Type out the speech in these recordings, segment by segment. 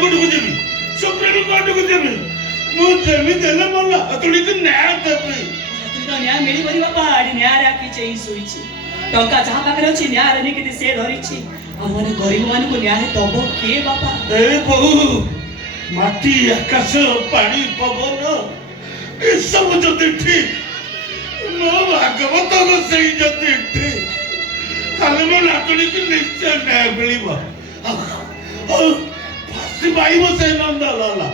Court को देवी supreme court को देवी मु जमी देले मोर अतुली को न्याय देबी तो न्याय मिली बनी बापा आडी न्याय राखी चई सुईची टंका जहा पाखरे अछि न्याय ने के से धरिछि हमरे गरीब मान को न्याय दबो के बापा ए बहु माटी आकाश पानी पवन ए सब जति ठीक मो भागवत को सही जति ठीक खाली मो नातुली की निश्चय न्याय मिलिबो फांसी पाइबो से नंद लाला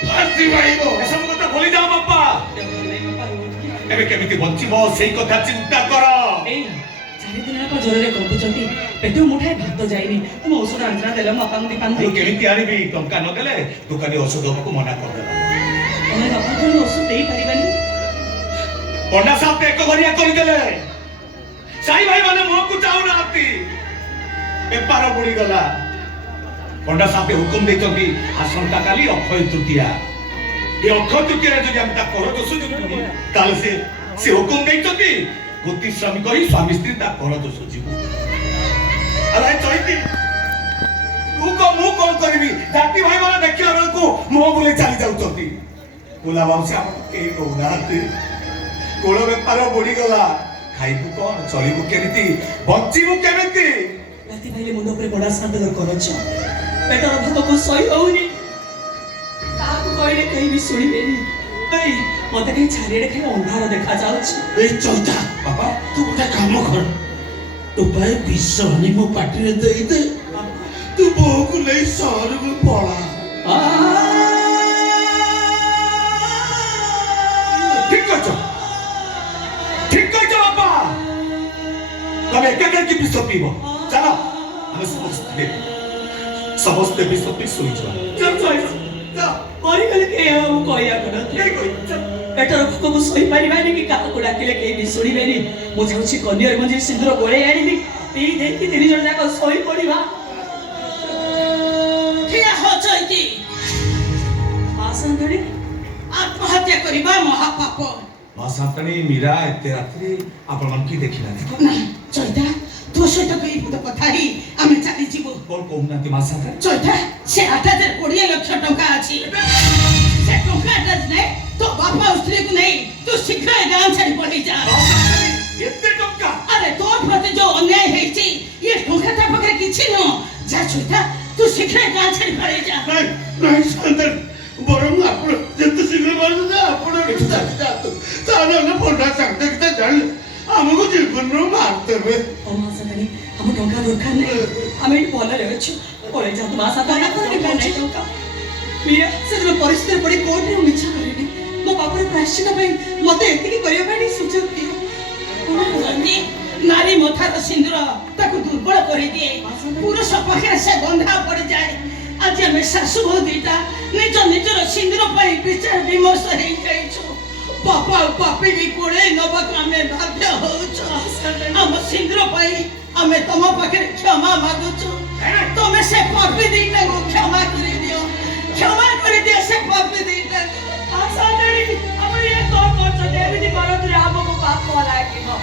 फांसी पाइबो सब कथा भूली जाओ बापा एबे केमिति बंचिबो सेही कथा चिंता करो ए चारि दिन पर जोरे कंपुचंती पेटो मुठाए भात जाइनी तुम औषध आंजरा देला बापा को दीपान तू केमिति आनिबी टंका न देले दुकानी औषध को मना कर देला तमे बापा को औषध देई परिबानी पंडा साहब एक घरिया कर देले साई भाई माने मो को चाउ ना आती बेपार बुड़ी गला पंडा साहब हुकुम देछंती आसंता काली अक्षय तृतीया ये अक्षय तृतीया जो हम ता कर दोष जुनी काल से हुकुम देछंती गोती स्वामी कही स्वामी स्त्री ता कर दोष जीव अरे चैती तू को मु कोन करबी जाति भाई माने देखिया बेल को मो बोले चली जाउछंती बोला बाबू से के कोनाती कोलो बेपार बुड़ी गला खाइबु कोन चलिबु केमिति बच्चीबु केमिति राती भाईले मुंड ଉପରେ बडा सांदर करछ पेटर भूख को सही होउनी ताकू कहले कहीं भी सुनिबेनी ए मते कहीं छारिए खाली अंधार देखा जाउछ ए चौथा बाबा तू गोटे काम कर तो भाई विश्वानी मो पार्टी रे दे दे तू बहु को ले शहर को पड़ा ठीक कह बाबा तब एक की विष पीब चलो हम समस्त विष पी सोई चल मरी गले के हम कहया कर पेटर भूख को सही परिबानी कि काको को डाकिले के भी सुनिबेनी मु जाउछि कन्यर मंजी सिंदूर गोळे आनिबी पी देखि तीन जण जाक सही पडिबा किया हो चैती आसंतरी आत्महत्या करिबा महापाप मां सातनी मीरा एते रात्रि आपण मन की देखिला ना चैता तो सहित कई बुद कथा ही आमे चली जीवो कोन कोहुनाती मां सातनी चैता से 8020 लाख टका अछि से टका दज नै तो बापा स्त्री को नहीं तू शीघ्र गांव छाड़ी पड़ी जा एते टका अरे तो प्रति जो अन्याय हेछि ये टका ता पकरे किछि न जा चैता तू शीघ्र गांव छाड़ी पड़ी जा नहीं संदर बरम आपण जत शीघ्र मार दे आपण जा ताने न पंडा सांगते कि जान हमको जीवन रो मारते रे ओमा सगनी हम टंका दरकार नै आमे बोला रे छु कोले जा तुमा साथ ना करे नै टंका मीरा से जो परिस्थिति पड़ी कोर्ट रे मिछा करेनी मो बापर प्रायश्चित पई मते एतिकी करियो पानी सुजोग दियो जंदी नारी मथार सिंदूर ताको दुर्बल कर दिए पुरुष पाखे से गंधा पड़ जाए आज हमें सासु बहु दीटा निज निजर सिंदूर पाई विचार विमर्श हे जाइछु पापा पापी भी कोड़े नबा कामे बाध्य होउछु हम सिंदूर पाई हमें तम पाखे क्षमा मागुछु तमे से पापी दीटा को क्षमा कर दियो से पापी दीटा आसादरी हम ये कोन छ देवी करत रे हमको पाप लागिबो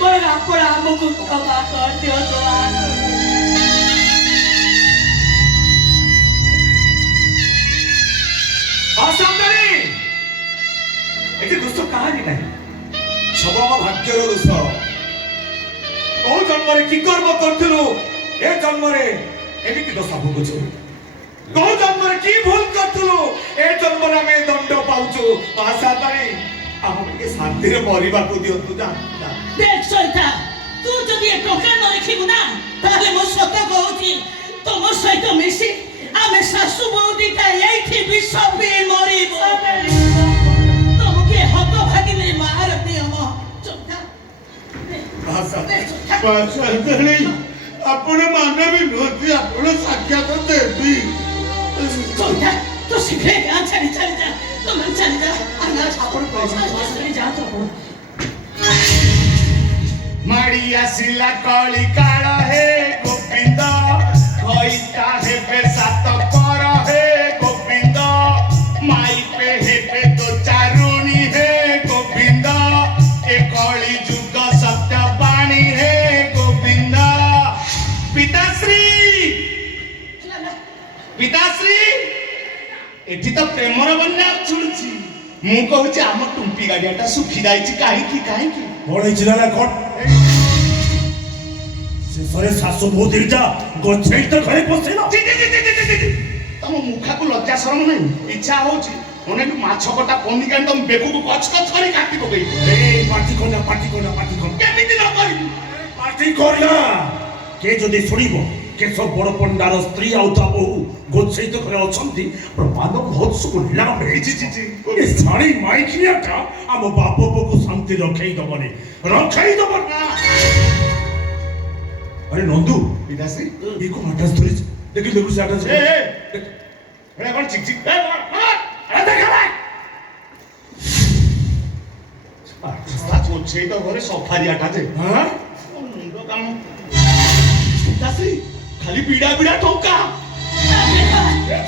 पर आपण हमको क्षमा कर दियो तो आसादरी एते दोस्त कहानी नहीं सब हम भाग्यर दोस्त ओ जन्म रे की कर्म करथलु ए जन्म रे एमिति दशा भोगुछु को जन्म रे की भूल करथलु ए जन्म रे हमें दंड पाउछु आसादरी हम के शांति रे मरिबा को दियो तू जा देख सैता तू जदि ए टका न रखिबु ना ताले मो सत कहउची तुम सहित मिसी आमे सासु बहु दिटा एठी विष पी मरिबो तुमके हत भागिनी मार नियम चौथा संदरी आपण मानवी नोती आपण साक्षात देवी चौथा तो शीघ्र गांव छाड़ी चली जा तुम चली जा अन्ना छापड़ आसादरी जा तो माड़ी आसिला कली काळ हे गोविंद होइता हे पे सात कर हे गोविंद माई पे हे पे तो चारुणी हे गोविंद ए कली जुग सत्य बाणी हे गोविंद पिताश्री ଏଠି ତ ପ୍ରେମର ବନ୍ୟା ଛୁଳୁଛି। ମୁଁ କହୁଛି ଆମ ଟୁମ୍ପି ଗାଡିଆଟା ଶୁଖି ଯାଇଛି କାହିଁକି କାହିଁକି? କଣ ହେଇଛି ନା କଣ? ଶେଷରେ ଶାଶୁ ବୋହୂ ଦିଟା ଗଛେଇ ତ ଘରେ ପଶିଲ। ତମ ମୁଖାକୁ ଲଜ୍ଜା ଶରମ ନାହିଁ? ଇଚ୍ଛା ହଉଛି ଅନେକ ମାଛ କଟା ପନିକି ଆଣି ତମ ବେକକୁ କଚ କଚ କରି କାଟି ପକେଇବି। ଏଇ ପାଟି କନା ପାଟି କନା ପାଟି କନା କେମିତି ନ କରିବି? ପାଟି କନା। କେ ଯଦି ଶୁଣିବ କେଶବ ବଡ଼ ପଣ୍ଡାର ସ୍ତ୍ରୀ ଆଉ ତା ବୋହୂ ଗୋଛେଇତ ଘରେ ଅଛନ୍ତି ପ୍ରମାଦ ମହୋତ୍ସବ ଲାଭ ହେଇଛି। ଏ ଶାଢ଼ୀ ମାଇକିନିଆଟା ଆମ ବାପ ପୁଅକୁ ଶାନ୍ତି ରଖେଇ ଦବନି, ରଖେଇ ଦବ ନା। ଆରେ ନନ୍ଦୁ ପିତାଶ୍ରୀ ଏକୁ ଆଟାଚ ଧରିଛି। ଦେଖି ଦେଖୁ ସେ ଆଟାଚ। ଏଟା କଣ ଚିକ୍ ଚିକ୍? ଗୋଛେଇ ତ ଘରେ ସଫାରିଆଟା ଯେ ମୁଣ୍ଡ କାମ। ପିତାଶ୍ରୀ ଖାଲି ବିଡ଼ା ବିଡ଼ା ଟଙ୍କା।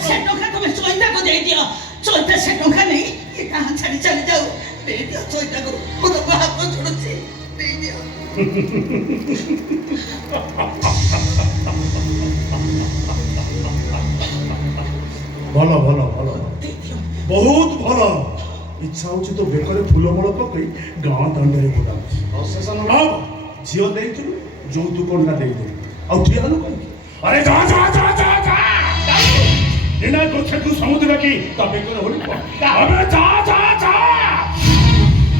ସେ ଟଙ୍କା ତମେ ଚୈତାକୁ ଦେଇଦିଅ। ଚୈତା ସେ ଟଙ୍କା ନେଇ ଏ ଗାଁ ଛାଡ଼ି ଚାଲି ଯାଉ। ଦେଇଦିଅ ଚୈତାକୁ, ମୁଁ ତମ ହାତ ଛୋଡ଼ୁଛି, ଦେଇଦିଅ। ଭଲ ଭଲ ଭଲ ଦେଇଦିଅ। ବହୁତ ଭଲ। ଇଚ୍ଛା ହଉଛି ତ ବେକରେ ଫୁଲମୂଳ ପକେଇ ଗାଁ ଦାଣ୍ଡରେ ବୁଲାଉଛି। ଅଶେଷ ଝିଅ ଦେଇଥିଲୁ ଯୌତୁକ ନା ଦେଇଦେଲୁ, ଆଉ ଠିଆ ହେଲୁ କାହିଁକି? ଆରେ ଯା ଯା ଯା ଯା ଯା ଏନା ଗଛକୁ ସମୁଦ୍ର କି ତା ବେକରେ ହୋଲି ଯା ଯା